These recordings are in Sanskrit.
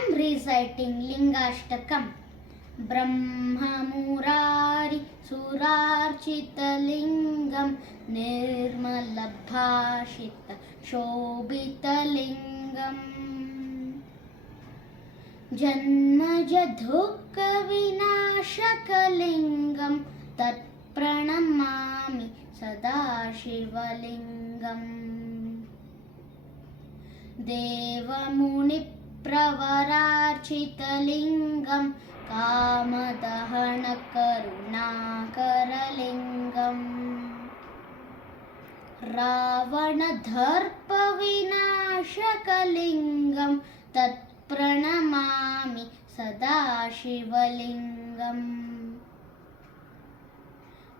am reciting Lingashtakam. Brahmamurari Surarchitalingam Nirmalabhashita Shobhitalingam Janmaja Vinashakalingam Tat Pranamami Sadashivalingam Devamuni Pravararchitalingam Kamadahana Karunakaralingam Ravana Dharpa Vinashakalingam Tat Pranamami Sadashivalingam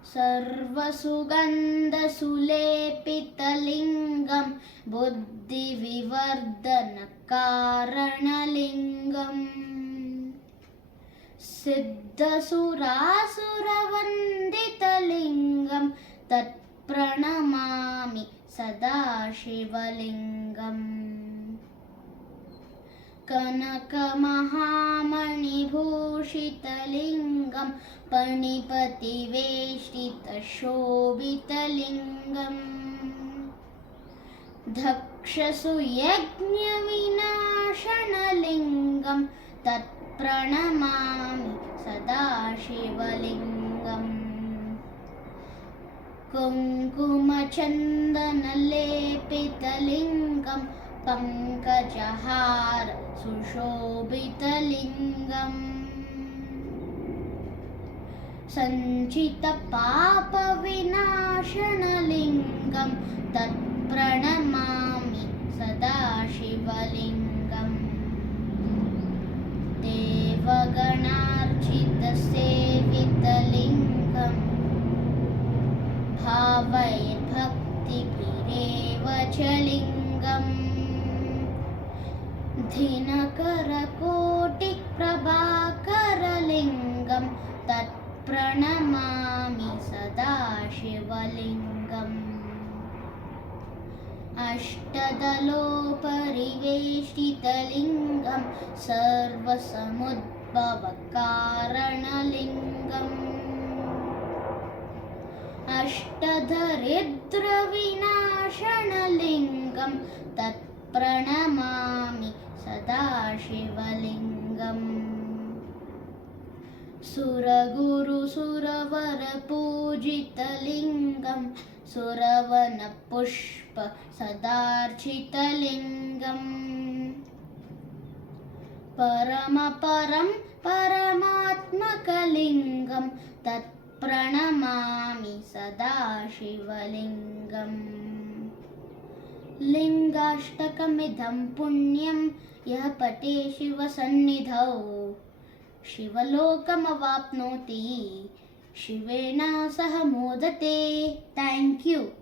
Sarvasugandha Sulepitalingam Buddhi Vivardhana Karanalingam Siddha Surasuravanditalingam Tat Pranamami Sadashivalingam Kanaka Mahamani Bhushitalingam Panipati Veshtita Shobhitalingam Dhakshasu Yajna Vinashanalingam Tat Pranamami Sadashivalingam Kunkuma Chandana Lepitalingam Pankajahara Sushobhitalingam Sanchita Papa Vinashanalingam Tat Pranamami Sadashivalingam Devaganarchita Sevitalingam Bhavair Bhakti Pirevachalingam Dhinakara Koti Prabhakaralingam Tat Pranamami Sadashivalingam Ashtadalopariveshtitalingam Sarvasamudbhavakaranalingam Ashtadharidra Vinashanalingam Tat Pranamami Sadashivalingam Suraguru Suravara Pujitalingam Suravana Pushpa Sadarchitalingam Paramaparam Paramatmakalingam Tat Pranamami Sadashivalingam Lingashtakamidham punyam yah pate Shiva sannidhau Shivalokam avapnoti Shivena saha modate. Thank you.